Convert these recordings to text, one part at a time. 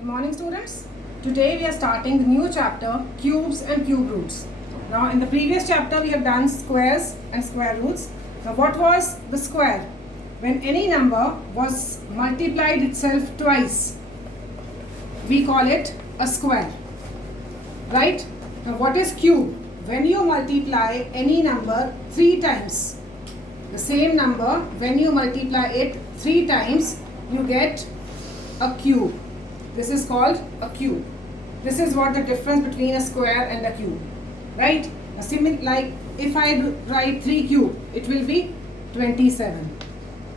Good morning, students. Today we are starting the new chapter, cubes and cube roots. Now in the previous chapter we have done squares and square roots. Now what was the square? When any number was multiplied itself twice, we call it a square. Right? Now what is cube? When you multiply any number 3 times, the same number, when you multiply it 3 times, you get a cube. This is called a cube. This is what the difference between a square and a cube. Right? Like if I write 3 cube, it will be 27.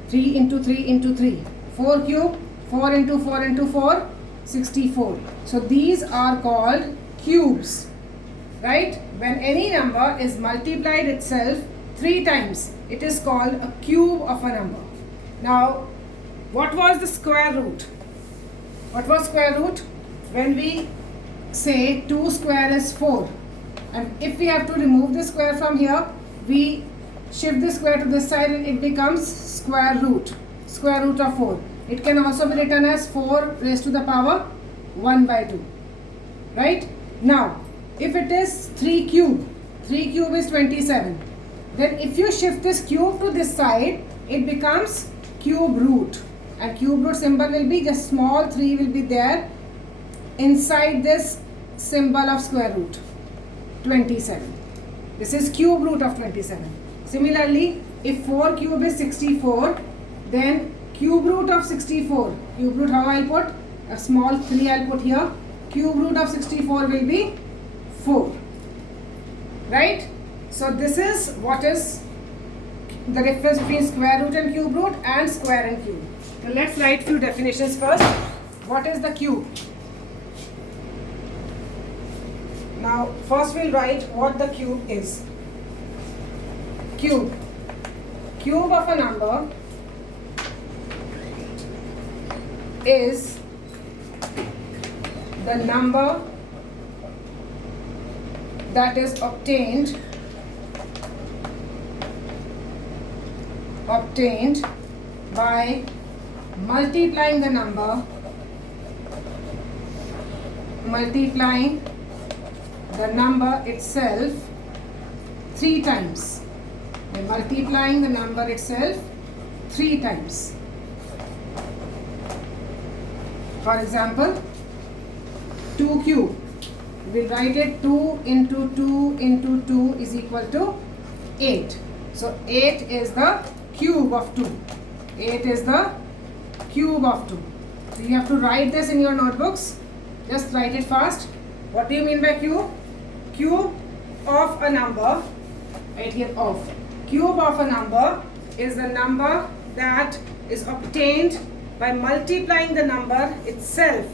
3 into 3 into 3. 4 cube, 4 into 4 into 4, 64. So these are called cubes. Right? When any number is multiplied itself 3 times, it is called a cube of a number. Now, what was the square root? What was square root? When we say 2 square is 4. And if we have to remove the square from here, we shift the square to this side and it becomes square root. Square root of 4. It can also be written as 4 raised to the power 1 by 2. Right? Now, if it is 3 cube, 3 cube is 27. Then if you shift this cube to this side, it becomes cube root. And cube root symbol will be just small 3 will be there inside this symbol of square root, 27. This is cube root of 27. Similarly, if 4 cube is 64, then cube root of 64, cube root how I'll put? A small 3 I'll put here. Cube root of 64 will be 4. Right? So this is what is the difference between square root and cube root and square and cube. Now let's write few definitions first. What is the cube? Now first we'll write what the cube is. Cube. Cube of a number is the number that is obtained by multiplying the number itself 3 times. By multiplying the number itself 3 times. For example, 2 cube. We'll write it 2 into 2 into 2 is equal to 8. So 8 is the cube of 2. 8 is the cube of 2. So you have to write this in your notebooks. Just write it fast. What do you mean by cube? Cube of a number, right here of. Cube of a number is the number that is obtained by multiplying the number itself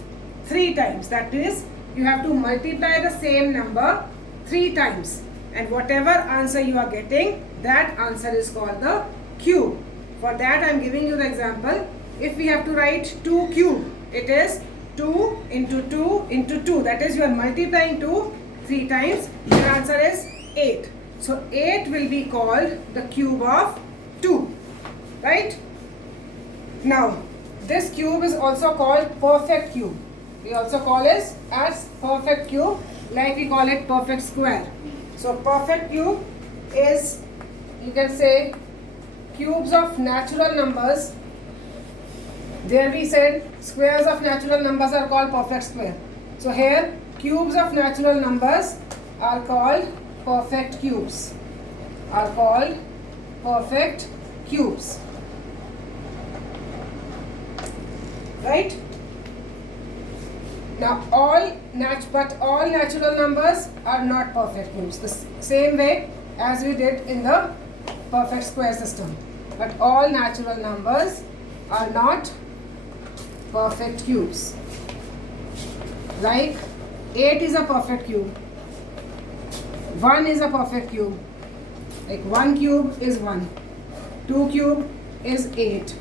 3 times. That is, you have to multiply the same number 3 times. And whatever answer you are getting, that answer is called the cube. For that I am giving you the example. If we have to write 2 cube, it is 2 into 2 into 2. That is, you are multiplying 2 3 times. Your answer is 8. So 8 will be called the cube of 2. Right? Now, this cube is also called perfect cube. We also call it as perfect cube, like we call it perfect square. So perfect cube is, you can say, cubes of natural numbers. There we said squares of natural numbers are called perfect square. So here cubes of natural numbers are called perfect cubes. Right? Now all natural numbers are not perfect cubes. The same way as we did in the perfect square system. But all natural numbers are not perfect cubes. Like 8 is a perfect cube. 1 is a perfect cube. Like 1 cube is 1. 2 cube is 8.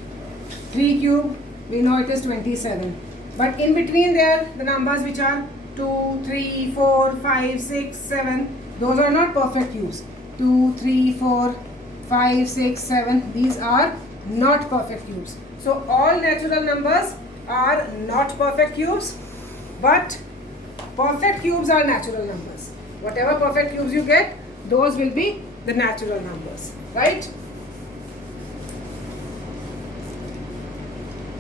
3 cube, we know it is 27. But in between there, the numbers which are 2, 3, 4, 5, 6, 7, those are not perfect cubes. 2, 3, 4, 5, 6, 7, these are not perfect cubes. So all natural numbers are not perfect cubes, but perfect cubes are natural numbers. Whatever perfect cubes you get, those will be the natural numbers, right?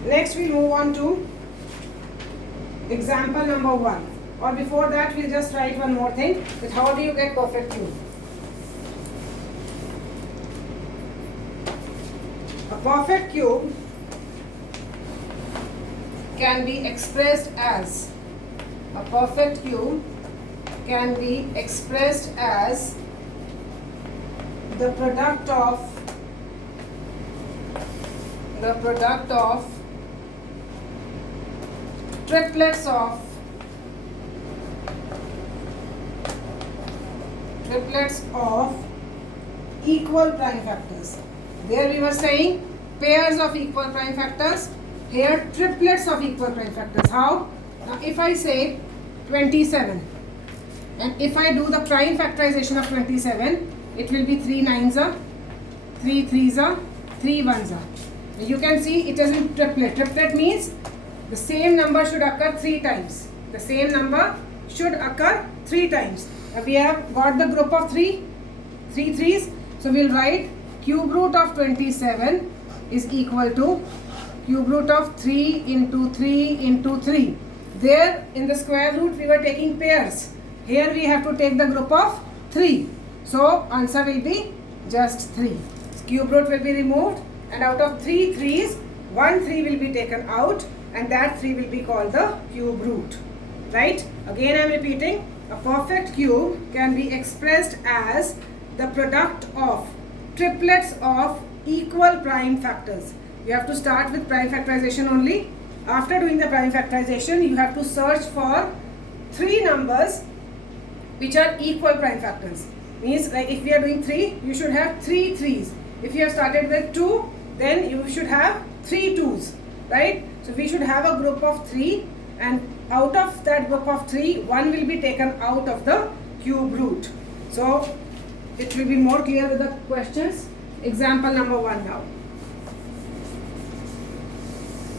Next we'll move on to example number 1. Or before that, we'll just write one more thing, that how do you get perfect cube? A perfect cube can be expressed as the product of triplets of equal prime factors. There we were saying pairs of equal prime factors. Here triplets of equal prime factors. How? Now if I say 27 and if I do the prime factorization of 27, it will be 3 9s are, 3 3s are, 3 1s are. You can see it is in triplet. Triplet means the same number should occur 3 times. The same number should occur 3 times. Now we have got the group of 3 3's. So we'll write cube root of 27 is equal to cube root of 3 into 3 into 3. There in the square root we were taking pairs. Here we have to take the group of 3. So answer will be just 3. Cube root will be removed and out of 3 3's, 1 3 will be taken out and that 3 will be called the cube root. Right? Again I am repeating, a perfect cube can be expressed as the product of triplets of equal prime factors. You have to start with prime factorization only. After doing the prime factorization, you have to search for 3 numbers which are equal prime factors. Means like if we are doing 3, you should have 3 3's. If you have started with 2, then you should have 3 2's. Right? So we should have a group of 3 and out of that group of 3, 1 will be taken out of the cube root. So it will be more clear with the questions. Example number 1 now.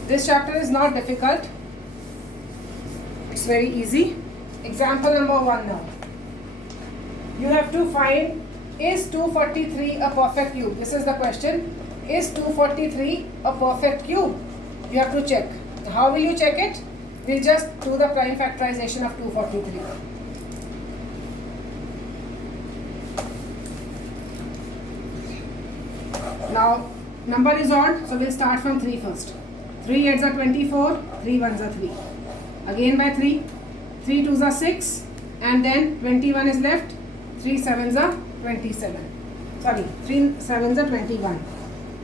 This chapter is not difficult. It's very easy. Example number 1 now. You have to find, is 243 a perfect cube? This is the question. Is 243 a perfect cube? You have to check. How will you check it? We'll just do the prime factorization of 243. Now, number is odd, so we'll start from 3 first. 3 8s are 24, 3 1s are 3. Again by 3, 3 2s are 6, and then 21 is left, 3 7s are 27. Sorry, 3 7s are 21.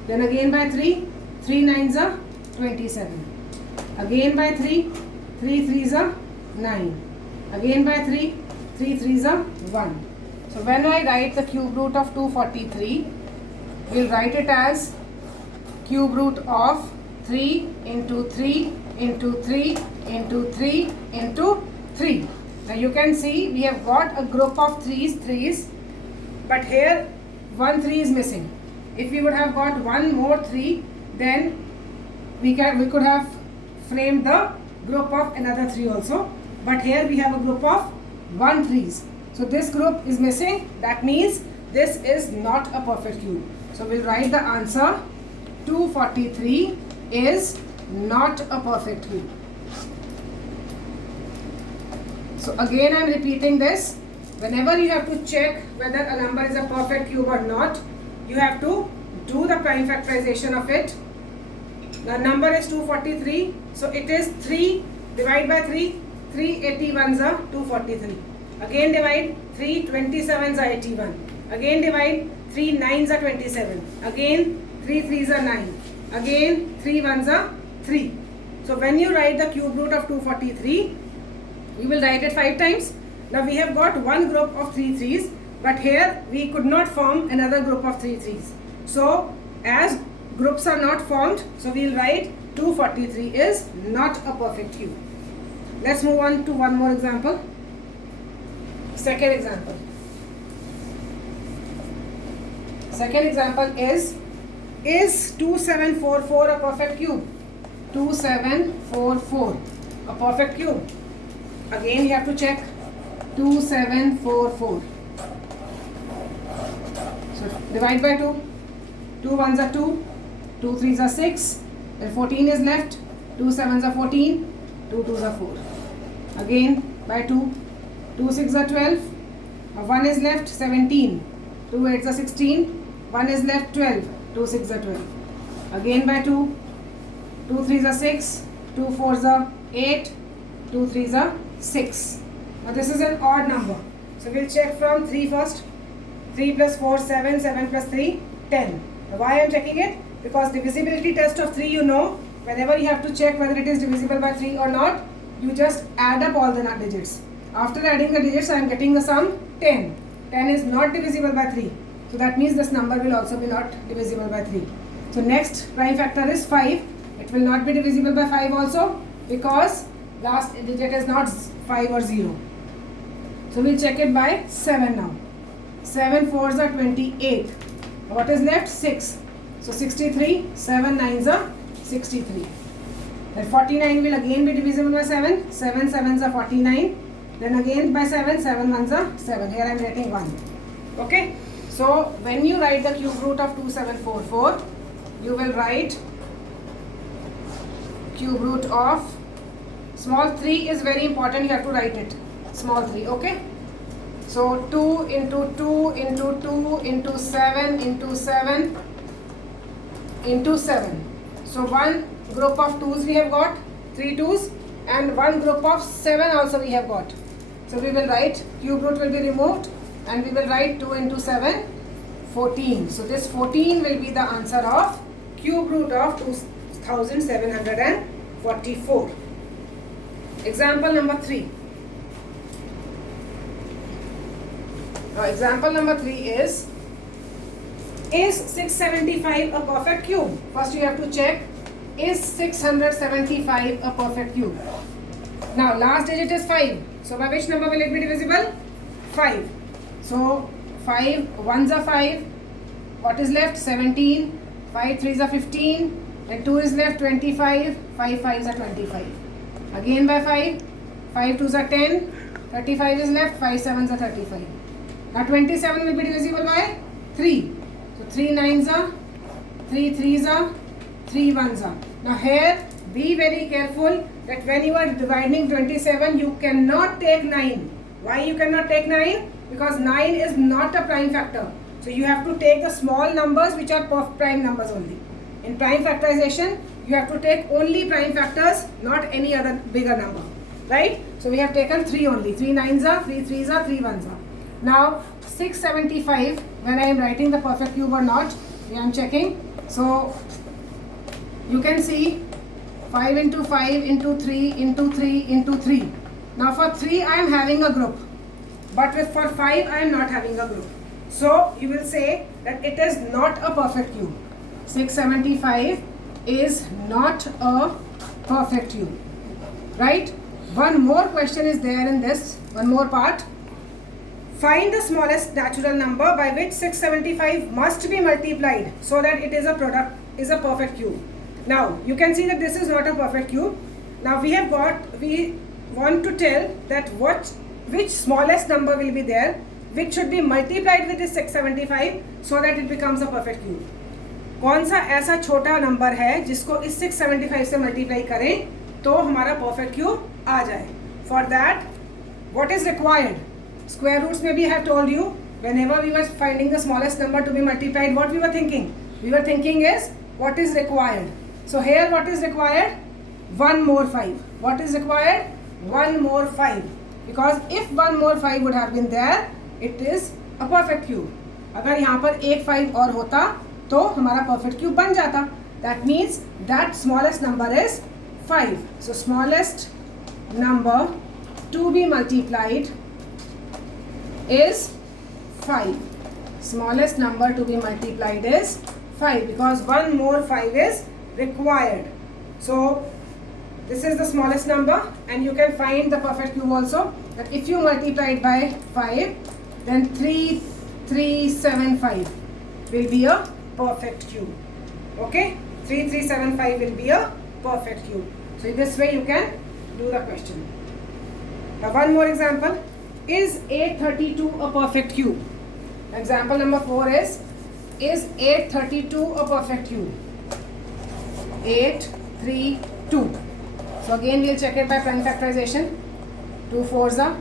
Then again by 3, 3 9s are 27. Again by 3, 3 3s are 9. Again by 3, 3 3s are 1. So when I write the cube root of 243, we'll write it as cube root of 3 into 3 into 3 into 3 into 3. Now you can see we have got a group of 3's, but here 1 3 is missing. If we would have got one more 3, then we could have framed the group of another 3 also. But here we have a group of 1 3's. So this group is missing. That means this is not a perfect cube. So we'll write the answer 243 is not a perfect cube. So again I am repeating this. Whenever you have to check whether a number is a perfect cube or not, you have to do the prime factorization of it. The number is 243. So it is 3 divided by 3. 3 81s are 243. Again divide 3 27s are 81. Again divide 3 9s are 27. Again 3 3s are 9. Again 3 1s are 3. So when you write the cube root of 243, you will write it 5 times. Now we have got one group of 3 3's, but here we could not form another group of 3 3's. So as groups are not formed, so we will write 243 is not a perfect cube. Let's move on to one more example. Second example. Second example is 2744 a perfect cube? 2744 a perfect cube. Again you have to check 2744. So divide by 2. 2 1s are 2, 2 3s are 6, then 14 is left, 2 7s are 14, 2 2s are 4. Again by 2, 2 6 are 12, 1 is left, 17, 2 8s are 16, 1 is left, 12, 2 6 are 12. Again by 2, 2 3s are 6, 2 4s are 8, 2 3s are 6. Now this is an odd number. So we'll check from 3 first. 3 plus 4, 7, 7 plus 3, 10. Now why I am checking it? Because divisibility test of 3, you know, whenever you have to check whether it is divisible by 3 or not, you just add up all the digits. After adding the digits, I am getting the sum 10. 10 is not divisible by 3. So that means this number will also be not divisible by 3. So next prime factor is 5. It will not be divisible by 5 also because last digit is not 5 or 0. So we'll check it by 7 now. 7 4s are 28. What is left? 6. So 63. 7 9s are 63. Then 49 will again be divisible by 7. 7 7s are 49. Then again by 7. 7 1s are 7. Here I am writing 1. Okay. So when you write the cube root of 2744, you will write cube root of small 3 is very important. You have to write it. Small 3. Okay. So 2 into 2 into 2 into 7 into 7 into 7. So one group of 2's we have got, 3 2's, and one group of 7 also we have got. So we will write, cube root will be removed and we will write 2 into 7, 14. So this 14 will be the answer of cube root of 2744. Example number 3. Now example number 3 is 675 a perfect cube? First you have to check, is 675 a perfect cube? Now last digit is 5. So by which number will it be divisible? 5. So 5 1s are 5. What is left? 17. 5 3s are 15. Then 2 is left, 25. 5 5s are 25. Again by 5. 5 2s are 10. 35 is left. 5 7s are 35. Now 27 will be divisible by 3. So 3 9s are, 3 3s are, 3 1s are. Now here be very careful that when you are dividing 27, you cannot take 9. Why you cannot take 9? Because 9 is not a prime factor. So you have to take the small numbers which are prime numbers only. In prime factorization, you have to take only prime factors, not any other bigger number. Right? So we have taken 3 only. 3 9s are, 3 3s are, 3 1s are. Now 675, when I am writing the perfect cube or not, I am checking. So you can see 5 into 5 into 3 into 3 into 3. Now for 3 I am having a group, but for 5 I am not having a group. So you will say that it is not a perfect cube. 675 is not a perfect cube. Right? One more question is there in this, one more part. Find the smallest natural number by which 675 must be multiplied so that it is a perfect cube. Now you can see that this is not a perfect cube. Now we want to tell that which smallest number will be there, which should be multiplied with this 675 so that it becomes a perfect cube. कौन सा ऐसा छोटा number है जिसको इस 675 से multiply करें तो हमारा परफेक्ट क्यूब आ जाए? For that what is required? Square roots maybe I have told you, whenever we were finding the smallest number to be multiplied, what we were thinking? We were thinking is, what is required? So here what is required? 1 more 5. What is required? 1 more 5. Because if 1 more 5 would have been there, it is a perfect cube. अगर यहाँ पर एक 5 और होता तो हमारा perfect cube बन जाता. That means that smallest number is 5. So smallest number to be multiplied is 5. Smallest number to be multiplied is 5 because 1 more 5 is required. So this is the smallest number and you can find the perfect cube also, that if you multiply it by 5 then 3375 will be a perfect cube. Okay, 3375 will be a perfect cube. So in this way you can do the question. Now one more example. Is 832 a perfect cube? Example number 4 is 832 a perfect cube? 832. So again we'll check it by prime factorization. 2 4s are,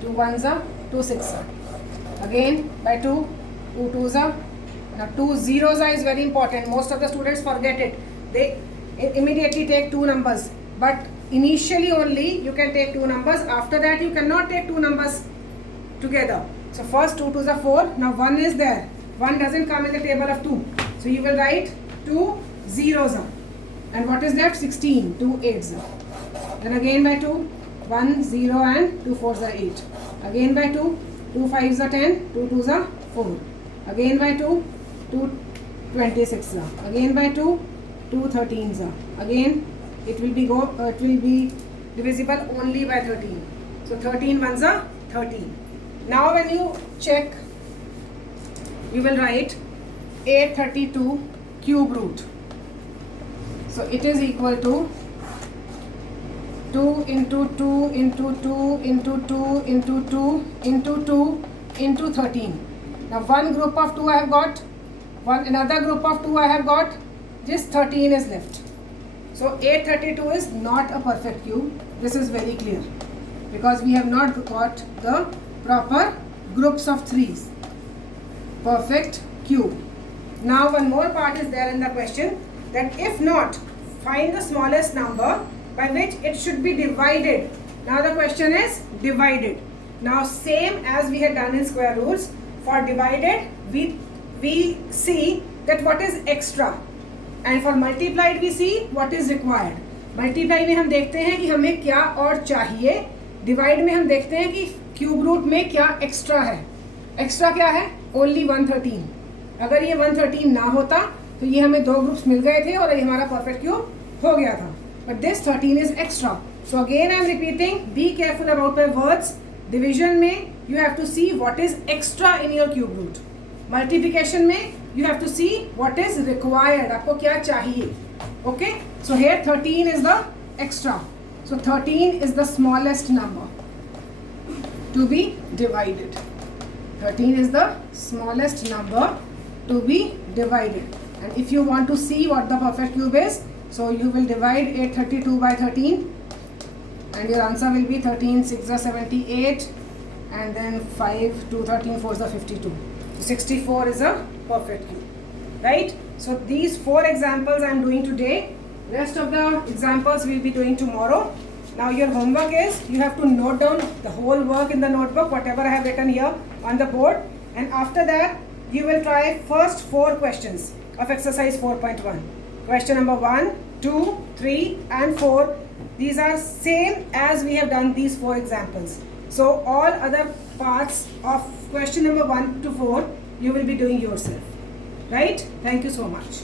2 1s are, 2 6s are. Again by 2, 2 2s are. Now 2 zeros are is very important. Most of the students forget it. They immediately take 2 numbers. But initially only you can take 2 numbers. After that you cannot take 2 numbers together. So first 2 2s are 4. Now 1 is there. 1 doesn't come in the table of 2. So you will write 2 zeros are. And what is left? 16. 2 8s are. Then again by 2, 1 0 and 2 4s are 8. Again by 2, 2 5s are 10, 2 2s are 4. Again by 2, 2 26s are. Again by 2, 2 13s are. Again it will be divisible only by 13. So 13 ones are 13. Now when you check, you will write 832 cube root. So it is equal to 2 into 2 into 2 into 2 into 2 into 2 into 13. Now one group of 2 I have got, another group of 2 I have got, just 13 is left. So 832 is not a perfect cube. This is very clear because we have not got the proper groups of 3s. Perfect cube. Now one more part is there in the question, that if not, find the smallest number by which it should be divided. Now the question is divided. Now same as we had done in square roots, for divided we see that what is extra, and for multiplied we see what is required. Multiply में हम देखते हैं कि हमें क्या और चाहिए, divide में हम देखते हैं कि क्यूब रूट में क्या एक्स्ट्रा है. एक्स्ट्रा क्या है? ओनली 113. अगर ये 113 ना होता तो ये हमें 2 ग्रुप्स मिल गए थे और ये हमारा परफेक्ट क्यूब हो गया था. But this 13 is extra. So again I am repeating, be careful about my words. Division में you have to see what is extra in your cube root. Multiplication में you have to see what is required. आपको क्या चाहिए. Okay? So here 13 is the extra. So 13 is the smallest number to be divided. 13 is the smallest number to be divided. And if you want to see what the perfect cube is, so you will divide 832 by 13 and your answer will be 13 6 are 78 and then 5 2 13 4 are 52. So 64 is a perfect cube. Right? So these 4 examples I am doing today. Rest of the examples we will be doing tomorrow. Now your homework is you have to note down the whole work in the notebook, whatever I have written here on the board, and after that you will try first 4 questions of exercise 4.1. Question number 1, 2, 3 and 4. These are same as we have done these 4 examples. So all other parts of question number 1 to 4 you will be doing yourself. Right? Thank you so much.